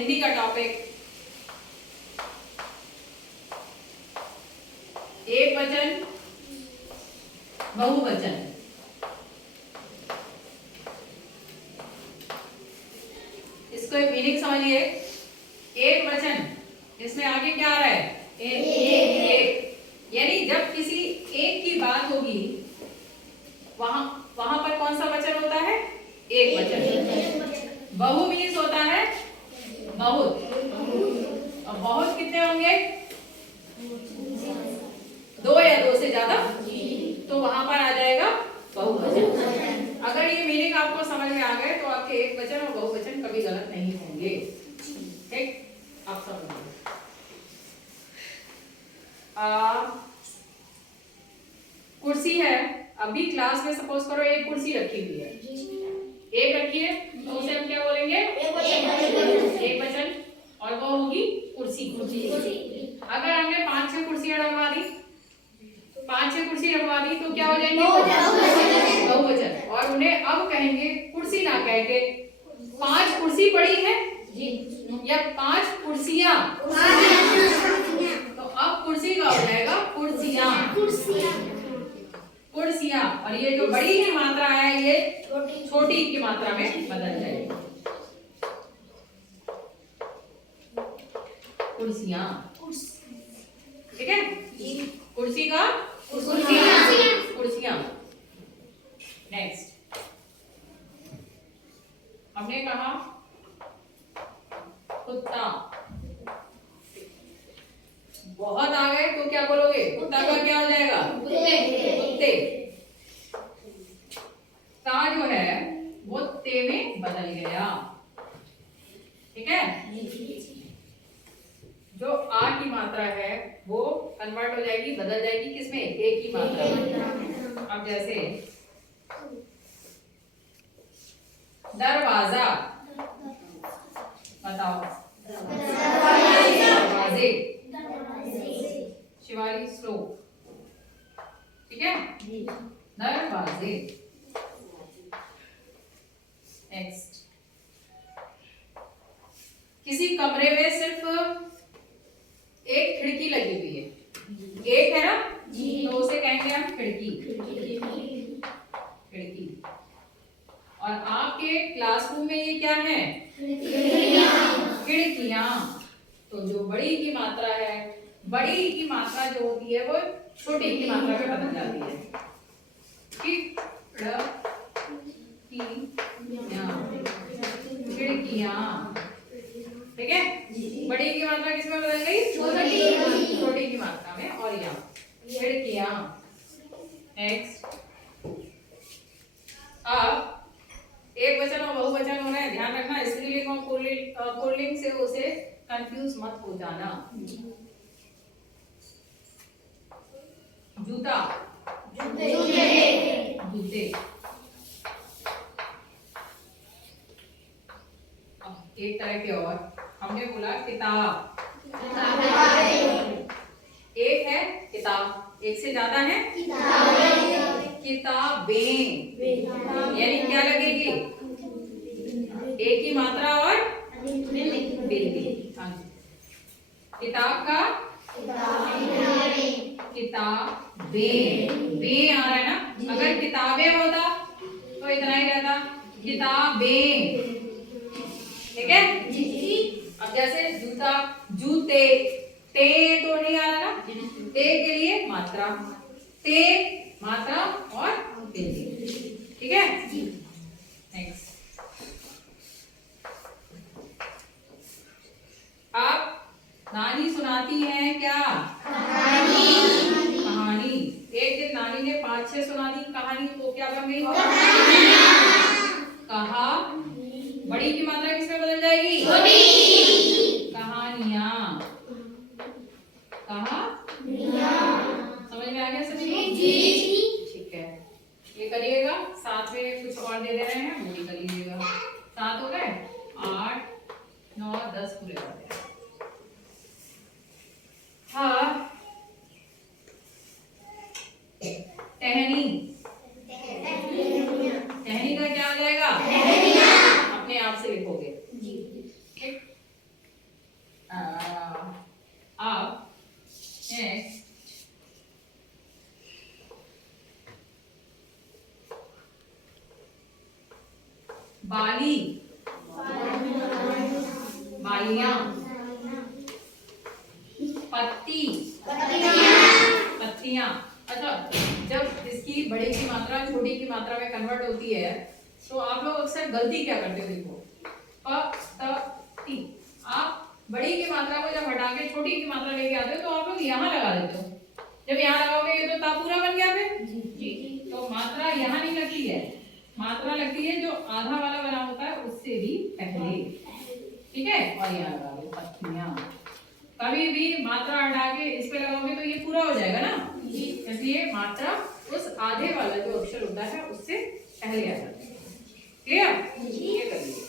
हिंदी का टॉपिक, एक वचन बहुवचन। इसको एक मीनिंग समझिए। एक वचन, इसमें आगे क्या आ रहा है? एक। यानी जब किसी एक की बात होगी वहां वहां पर कौन सा वचन होता है? एक वचन। बहु मीन्स होता है बहुत। और बहुत कितने होंगे? दो या दो से ज्यादा, तो वहां पर आ जाएगा बहुवचन। अगर ये मीनिंग आपको समझ में आ गए तो आपके एक वचन और बहुवचन कभी गलत नहीं होंगे। ठीक, आप समझ कुर्सी है। अभी क्लास में सपोज करो एक कुर्सी रखी हुई है, एक रखी है, तो उसे हम क्या बोलेंगे? एक वचन। और वो होगी कुर्सी। अगर हमने 5-6 कुर्सियां रखवा दी, 5-6 कुर्सी रखवा दी तो क्या हो जाएंगे? बहुवचन। और उन्हें अब कहेंगे कुर्सी ना कह के 5 कुर्सी पड़ी है या 5 कुर्सियां, तो अब कुर्सी का हो जाएगा कुर्सियां। कुर्सियां। और ये जो बड़ी की मात्रा है ये छोटी की मात्रा में बदल जाएगी। कुर्सियां, ठीक है? कुर्सी का कुर्सियां। नेक्स्ट हमने कहा कुत्ता। बहुत आ गए तो क्या बोलोगे? कुत्ता का क्या हो जाएगा? कुत्ते। ता जो है वो ते में बदल गया, ठीक है? जो आ की मात्रा है वो कन्वर्ट हो जाएगी, बदल जाएगी किसमें? ए की मात्रा में। अब जैसे दरवाजा, बताओ। दरवाजे। शिवाली स्लो, ठीक है? दरवाजे। नेक्स्ट, किसी कमरे में सिर्फ एक खिड़की लगी हुई है, एक है ना, तो उसे कहेंगे हम खिड़की। खिड़की। और आपके क्लासरूम में ये क्या है? खिड़कियां। तो जो बड़ी की मात्रा है, बड़ी की मात्रा जो होती है वो छोटी की मात्रा में बदल जाती है। खिड़कियां, ठीक है? बड़ी की मात्रा किसमें बदल गई? छोटी की मात्रा में। और यहाँ खिड़कियां। नेक्स्ट, अब एक वचन और बहुवचन हो रहा है, ध्यान रखना। स्त्रीलिंग और पुल्लिंग से उसे कंफ्यूज मत हो जाना। जूता, जूते। एक तरह के और हमने बोला किताब। एक है किताब, एक से ज्यादा है किताबें। यानी क्या लगेगी? एक की मात्रा और बिल्ली। हाँ, किताब का किताबें, बे आ रहा है ना। अगर किताबें होता तो इतना ही रहता, किताबें, ठीक है? अब जैसे जूता, जूते, ते तो नहीं आ रहा ना, ते के लिए मात्रा, ते मात्रा और बिल्ली, ठीक है? नेक्स्ट, आप नानी सुनाती है क्या? कहानी। एक दिन नानी ने 5-6 सुना दी कहानी, तो क्या बन गई? कहा। बड़ी की मात्रा किसमें बदल जाएगी? कहानियां। समझ में आ गया सभी को? ठीक है, ये करिएगा। साथ में कुछ और दे दे रहे हैं, वो भी कर लीजिएगा। 7 हो गए, 8, 9, 10 पूरे हो गए। हाँ, टहनी। टहनी का क्या आ जाएगा? अपने आप से लिखोगे, ठीक? बाली, बालियां, पत्ती, पत्तियां। अच्छा, जब इसकी बड़ी की मात्रा छोटी की मात्रा में कन्वर्ट होती है तो आप लोग अक्सर गलती क्या करते हो? देखो, प त ती, आप बड़ी की मात्रा को जब हटा के छोटी की मात्रा लेके आते हो तो आप लोग यहाँ लगा देते हो। जब यहाँ लगाओगे ये तो ता पूरा बन गया फिर जी। तो मात्रा यहाँ नहीं लगती है, मात्रा लगती है जो आधा वाला बना होता है उससे भी पहले, ठीक है। और यहाँ लगा दो पत्तियां। कभी भी मात्रा हटा के इस पे लगाओगे तो ये पूरा हो जाएगा ना, इसलिए मात्रा उस आधे वाला जो अक्षर होता है उससे पहले आ जाता है। क्लियर? ये करिए।